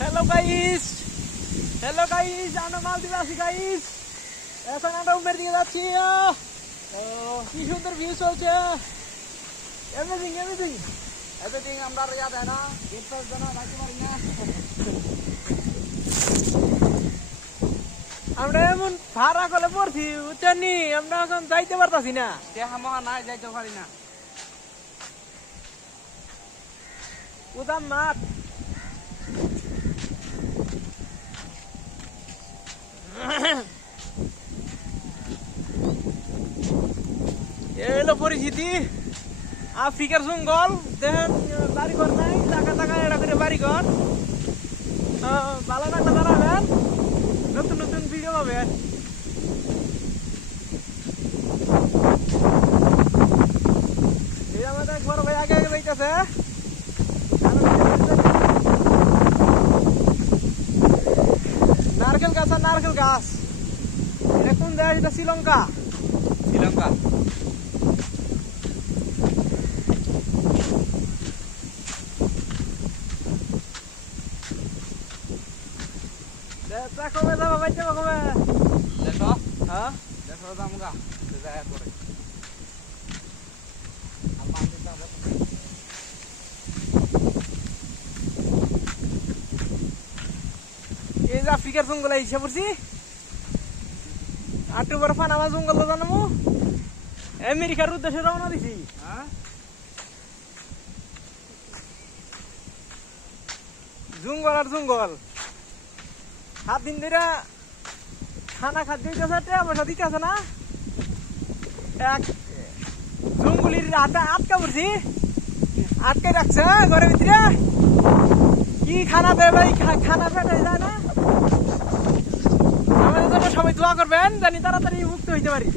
Hello guys, আমরা মালদ্বীপে আছি গাইস। এখন আমরা উমের দিকে যাচ্ছি। কি সুন্দর ভিউ চলছে। এভরিথিং এভরিথিং এভরিথিং আমরা ইয়াদ है ना गेट पर जाना बाकी मारिना। আমরা এমন ভাড়া করে পড়ছি বুঝছেননি, আমরা এখন যাইতে পারতাছি না। দেখা মহা নাই, যাইতে পারি না। উদাম মাঠ এলো পরিচিতি। আফ্রিকার জঙ্গল দেখেন, বাড়িঘর নাই, টাকা টাকা এটা করে বাড়িঘর। ভালো লাগলে জানাবেন, নতুন নতুন ভিডিও পাবেন। এই আমাদের এক বড় ভাই আগে আগে যাইতেছে। নারকেল গাছ আর নারকেল গাছ। এটা কোন দেশ? এটা শ্রীলঙ্কা। শ্রীলঙ্কা কবে যাবো? বাইতে কবে দেখো? হ্যাঁ দেখো যামগা যায় পরে। এই যে আফ্রিকার জঙ্গলে এসে পড়ছি। আটু বড় পানামা জঙ্গল জানামু, আমেরিকার উদ্দেশ্যে রওনা দিছি। জঙ্গল আর জঙ্গল। 7 দিন ধরে খানা খাদ্য দিতেছে, পয়সা দিতেছে না। এক জঙ্গলির আটকা পড়ছি, আটকে রাখছে ঘরের ভিতরে। কি খানা দেয় ভাই, খানা পেটে যায় না। আমাদের জন্য সবাই দোয়া করবেন, জানি তাড়াতাড়ি মুক্ত হইতে পারি।